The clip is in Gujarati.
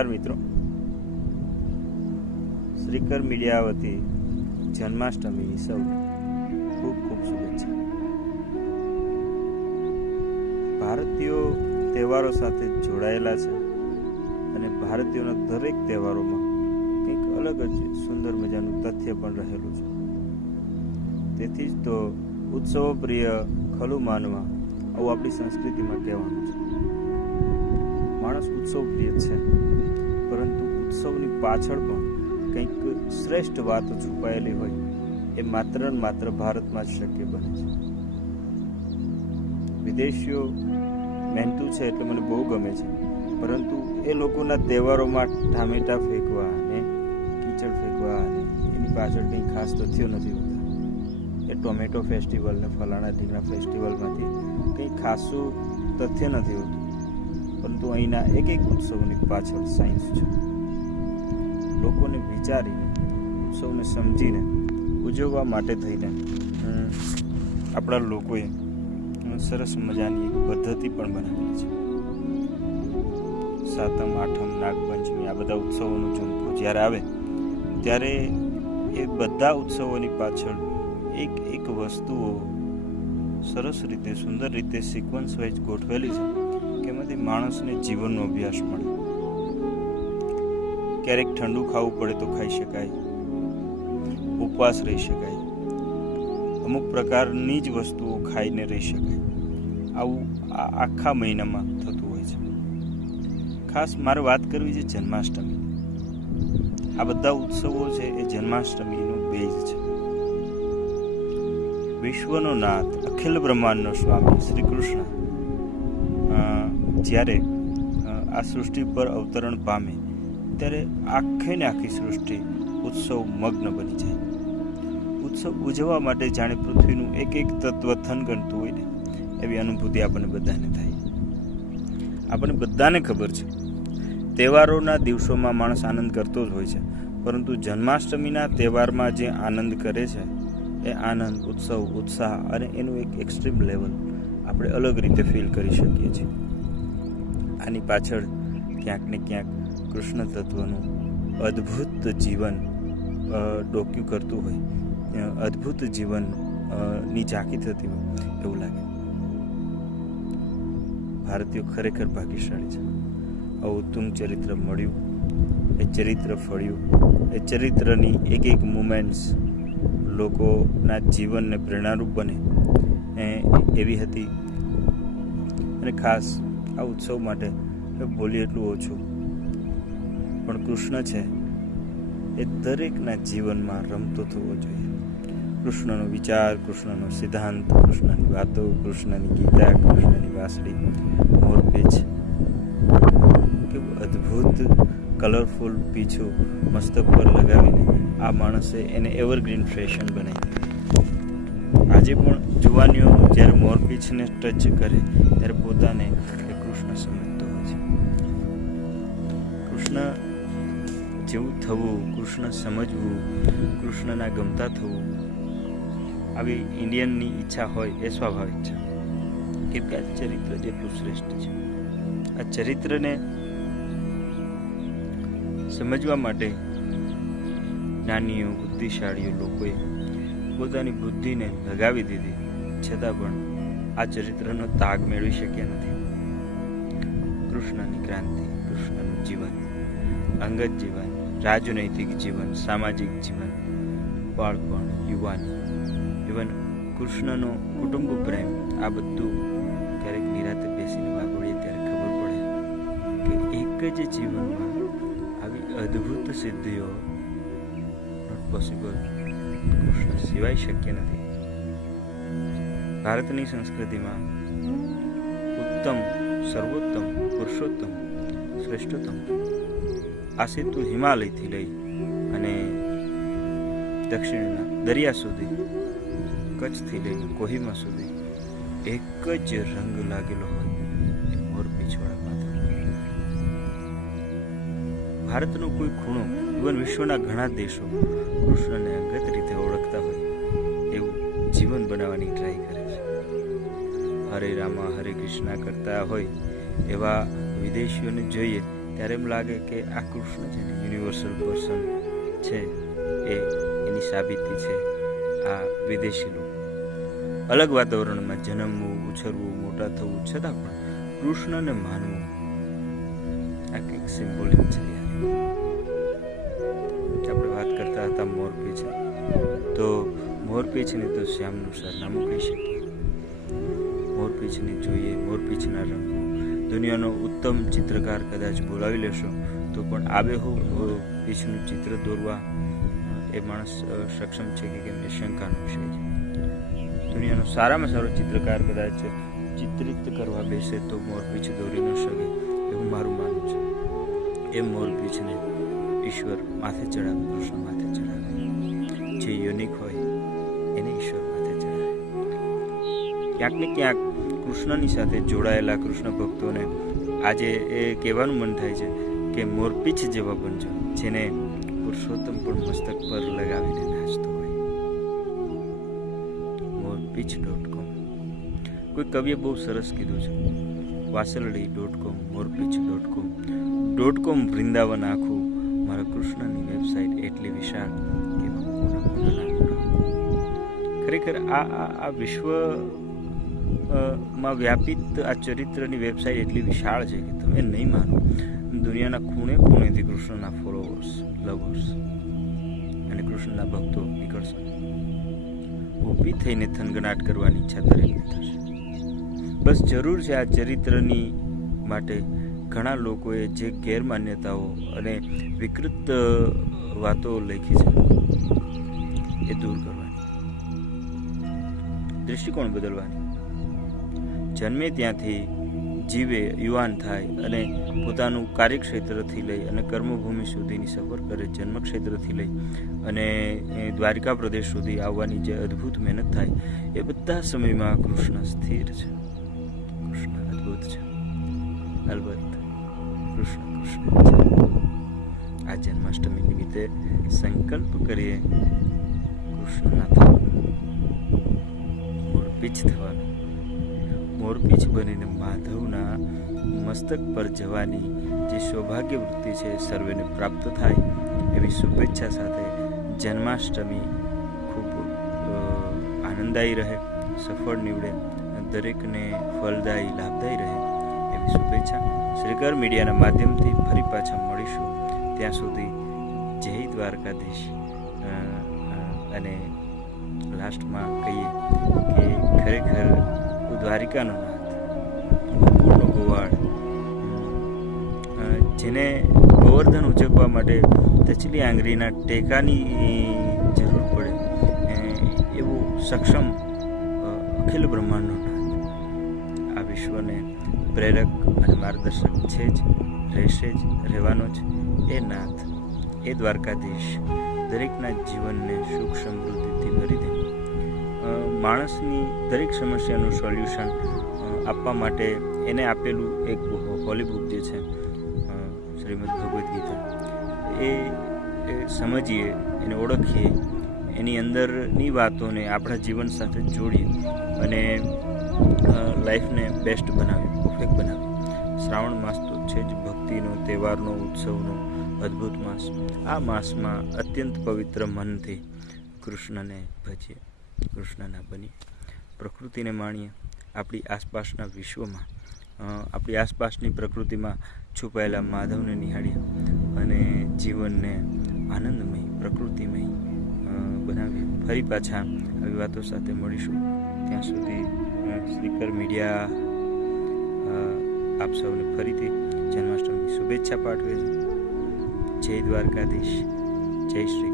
નમસ્કાર મિત્રો, શ્રીકર મીડિયા વતી જન્માષ્ટમીની સૌને ખૂબ ખૂબ શુભેચ્છા. ભારતીયો તહેવારો સાથે જોડાયેલા છે અને ભારતીયોના દરેક તહેવારોમાં કંઈક અલગ જ સુંદર મજાનું તથ્ય પણ રહેલું છે. તેથી જ તો ઉત્સવો પ્રિય ખલું માનવા આવું આપણી સંસ્કૃતિમાં કહેવાનું છે. માણસ ઉત્સવ પ્રિય છે, પરંતુ ઉત્સવની પાછળ પણ કંઈક શ્રેષ્ઠ વાતો છુપાયેલી હોય એ માત્ર ને માત્ર ભારતમાં જ શક્ય બને છે. વિદેશીઓ મહેનતુ છે એટલે મને બહુ ગમે છે, પરંતુ એ લોકોના તહેવારોમાં ટામેટા ફેંકવા અને કીચડ ફેંકવા અને એની પાછળ કંઈ ખાસ તથ્યો નથી હોતા. એ ટોમેટો ફેસ્ટિવલ ને ફલાણા ઢીંગણા ફેસ્ટિવલમાંથી કંઈ ખાસું તથ્ય નથી હોતું, પરંતુ અહીંના એક એક ઉત્સવની પાછળ સાયન્સ છે. લોકોને વિચારીને, ઉત્સવને સમજીને ઉજવવા માટે થઈને આપણા લોકોએ સરસ મજાની એક પદ્ધતિ પણ બનાવેલી છે. સાતમ, આઠમ, નાગપંચમી આ બધા ઉત્સવોનો ઝુમકો જ્યારે આવે ત્યારે એ બધા ઉત્સવોની પાછળ એક એક વસ્તુઓ સરસ રીતે, સુંદર રીતે સિક્વન્સ વાઇઝ ગોઠવેલી છે કે એમાંથી માણસને જીવનનો અભ્યાસ મળે. ક્યારેક ઠંડુ ખાવું પડે તો ખાઈ શકાય, ઉપવાસ રહી શકાય, અમુક પ્રકારની જ વસ્તુઓ ખાઈને રહી શકાય. આવું આખા મહિનામાં થતું હોય છે. ખાસ મારે વાત કરવી છે જન્માષ્ટમી. આ બધા ઉત્સવો છે એ જન્માષ્ટમીનું બેઝ છે. વિશ્વનો નાથ, અખિલ બ્રહ્માંડનો સ્વામી શ્રી કૃષ્ણ જ્યારે આ સૃષ્ટિ પર અવતરણ પામે ત્યારે આખે ને આખી સૃષ્ટિ ઉત્સવ મગ્ન બની જાય. ઉત્સવ ઉજવવા માટે જાણે પૃથ્વીનું એક એક તત્વ થનગણતું હોય ને એવી અનુભૂતિ આપણને બધાને થાય. આપણને બધાને ખબર છે તહેવારોના દિવસોમાં માણસ આનંદ કરતો જ હોય છે, પરંતુ જન્માષ્ટમીના તહેવારમાં જે આનંદ કરે છે એ આનંદ, ઉત્સવ, ઉત્સાહ અને એનું એક એક્સ્ટ્રીમ લેવલ આપણે અલગ રીતે ફીલ કરી શકીએ છીએ. આની પાછળ ક્યાંક ને ક્યાંક કૃષ્ણ તત્વનું અદ્ભુત જીવન ડોક્યુ કરતું હોય, અદ્ભુત જીવનની ઝાંકી થતી હોય એવું લાગે. ભારતીયો ખરેખર ભાગ્યશાળી છે. આવું ઉત્તુંગ ચરિત્ર મળ્યું, એ ચરિત્ર ફળ્યું, એ ચરિત્રની એક એક મુમેન્ટ્સ લોકોના જીવનને પ્રેરણારૂપ બને એવી હતી. અને ખાસ આ ઉત્સવ માટે બોલીએ એટલું ઓછું, પણ કૃષ્ણ છે એ દરેકના જીવનમાં રમતો થવો જોઈએ. કૃષ્ણનો વિચાર, કૃષ્ણનો સિદ્ધાંત, કૃષ્ણની વાતો, કૃષ્ણની ગીતા, કૃષ્ણની વાંસળી, મોરપીંછ, કેવું અદ્ભુત કલરફુલ પીછું મસ્તક પર લગાવીને આ માણસે એને એવરગ્રીન ફેશન બનાવી. આજે પણ જુવાનીઓ જ્યારે મોરપીંછને ટચ કરે ત્યારે પોતાને એ કૃષ્ણ સમજતો હોય છે. કૃષ્ણ જેવું થવું, કૃષ્ણ સમજવું, કૃષ્ણના ગમતા થવું, આવી ઇન્ડિયનની ઈચ્છા હોય એ સ્વાભાવિક છે, કેમ કે આ ચરિત્ર જેટલું શ્રેષ્ઠ છે. આ ચરિત્રને સમજવા માટે જ્ઞાનીઓ, બુદ્ધિશાળીઓ લોકોએ પોતાની બુદ્ધિને લગાવી દીધી, છતાં પણ આ ચરિત્રનો તાગ મેળવી શક્યા નથી. કૃષ્ણની ક્રાંતિ, કૃષ્ણનું જીવન, અંગત જીવન, રાજનૈતિક જીવન, સામાજિક જીવન, બાળપણ, યુવાની, ઇવન કૃષ્ણનો કુટુંબ પ્રેમ, આ બધું ક્યારેક નિરાતે બેસીને વાગોળીએ ત્યારે ખબર પડે કે એક જ જીવનમાં આવી અદ્ભુત સિદ્ધિઓ નોટ પોસિબલ, કૃષ્ણ સિવાય શક્ય નથી. ભારતની સંસ્કૃતિમાં ઉત્તમ, સર્વોત્તમ, પુરુષોત્તમ, શ્રેષ્ઠોત્તમ આ સેતુ હિમાલયથી લઈ અને દક્ષિણના દરિયા સુધી, કચ્છથી લઈને કોહિમા સુધી એક જ રંગ લાગેલો હોય એ મોરપીંછવાળા માથા. ભારતનો કોઈ ખૂણો, ઇવન વિશ્વના ઘણા દેશો કૃષ્ણને અંગત રીતે ઓળખતા હોય એવું જીવન બનાવવાની ટ્રાય કરે છે. હરે રામા હરે કૃષ્ણા કરતા હોય એવા વિદેશીઓને જોઈએ ત્યારે એમ લાગે કે આ કૃષ્ણ છે ને યુનિવર્સલ પર્સન છે, એની સાબિતી છે આ વિદેશી લોકો. અલગ વાતાવરણમાં જન્મવું, ઉછરવું, મોટા થવું, છતાં પણ કૃષ્ણને માનવું આ કંઈક સિમ્બોલિક છે. આપણે વાત કરતા હતા મોરપીંછ, તો મોરપીંછને તો શ્યામનું સરનામું કહી શકીએ. મોરપીંછને જોઈએ, મોરપીંછના રંગો, દુનિયાનો ઉત્તમ ચિત્રકાર કદાચ બોલાવી લેશો તો પણ આબેહૂબ પીંછનું ચિત્ર દોરવા એ માણસ સક્ષમ છે કે કેમ એ શંકાનો વિષય છે. દુનિયાનો સારામાં સારો ચિત્રકાર કદાચ ચિત્રિત કરવા બેસે તો મોરપીંછ દોરી ન શકે એવું મારું માનવું છે. એ મોરપીંછને ઈશ્વર માથે ચડાવે, કૃષ્ણ માથે ચડાવે. જે યુનિક હોય એને ઈશ્વર માથે ચડાવે. ક્યાંક ને ક્યાંક કૃષ્ણની સાથે જોડાયેલા કૃષ્ણ ભક્તોને આજે એ કહેવાનું મન થાય છે કે મોરપીંછ જેવા બનજો, જેને પુરુષોત્તમ પણ મસ્તક પર લગાવીને નાચતો હોય. મોરપીંછ.com. કોઈ કવિએ બહુ સરસ કીધું છે, વાસલડી.com, મોરપીંછ.com વૃંદાવન આખું મારા કૃષ્ણની વેબસાઇટ એટલી વિશાળ કે ખરેખર આ વિશ્વ માં વ્યાપિત આ ચરિત્રની વેબસાઇટ એટલી વિશાળ છે કે તમે નહીં માનો, દુનિયાના ખૂણે ખૂણેથી કૃષ્ણના ફોલોવર્સ, લવર્સ અને કૃષ્ણના ભક્તો નીકળશે. ઊભી થઈને થનગનાટ કરવાની ઈચ્છા દરેકને થશે. બસ જરૂર છે આ ચરિત્રની માટે ઘણા લોકોએ જે ગેરમાન્યતાઓ અને વિકૃત વાતો લખી છે એ દૂર કરવાની, દૃષ્ટિકોણ બદલવાની. જન્મે ત્યાંથી જીવે, યુવાન થાય અને પોતાનું કાર્યક્ષેત્રથી લઈ અને કર્મભૂમિ સુધીની સફર કરે, જન્મક્ષેત્રથી લઈ અને દ્વારિકા પ્રદેશ સુધી આવવાની જે અદ્ભુત મહેનત થાય એ બધા સમયમાં કૃષ્ણ સ્થિર છે, કૃષ્ણ અદ્ભુત છે. અલબત્ત કૃષ્ણ કૃષ્ણ છે. આ જન્માષ્ટમી નિમિત્તે સંકલ્પ કરીએ કૃષ્ણના થવાનું, મોરપીંછ થવાનું. મોરપીંછ બનીને માધવના મસ્તક પર જવાની જે સૌભાગ્ય વૃત્તિ છે સર્વેને પ્રાપ્ત થાય એવી શુભેચ્છા સાથે જન્માષ્ટમી ખૂબ આનંદદાયી રહે, સફળ નીવડે, દરેકને ફલદાયી, લાભદાયી રહે એવી શુભેચ્છા. શ્રીકર મીડિયાના માધ્યમથી ફરી પાછા મળીશું. ત્યાં સુધી જય દ્વારકાધીશ. અને લાસ્ટમાં કહીએ કે ખરેખર દ્વારિકાનો નાથ, પૂર્ણ ગોવાળ, જેને ગોવર્ધન ઉચકવા માટે તચલી આંગળીના ટેકાની જરૂર પડે એવું સક્ષમ અખિલ બ્રહ્માંડનો નાથ, આ વિશ્વને પ્રેરક અને માર્ગદર્શક છે જ, રહેશે જ, રહેવાનો જ એ નાથ, એ દ્વારકાધીશ દરેકના જીવનને સુખ સમૃદ્ધિથી ભરી દે. માણસની દરેક સમસ્યાનું સોલ્યુશન આપવા માટે એને આપેલું એક હોલી બુક જે છે શ્રીમદ ભગવદ્ ગીતા, એ સમજીએ, એને ઓળખીએ, એની અંદરની વાતોને આપણા જીવન સાથે જોડીએ અને લાઈફને બેસ્ટ બનાવીએ, પરફેક્ટ બનાવીએ. શ્રાવણ માસ તો છે જ ભક્તિનો, તહેવારનો, ઉત્સવનો અદ્ભુત માસ. આ માસમાં અત્યંત પવિત્ર મનથી કૃષ્ણને ભજીએ, કૃષ્ણના બનીએ, પ્રકૃતિને માણીએ, આપણી આસપાસના વિશ્વમાં, આપણી આસપાસની પ્રકૃતિમાં છુપાયેલા માધવને નિહાળીએ અને જીવનને આનંદમય, પ્રકૃતિમય બનાવીએ. ફરી પાછા આવી વાતો સાથે મળીશું. ત્યાં સુધી શ્રીકર મીડિયા આપ સૌને ફરીથી જન્માષ્ટમીની શુભેચ્છા પાઠવે છે. જય દ્વારકાધીશ, જય શ્રી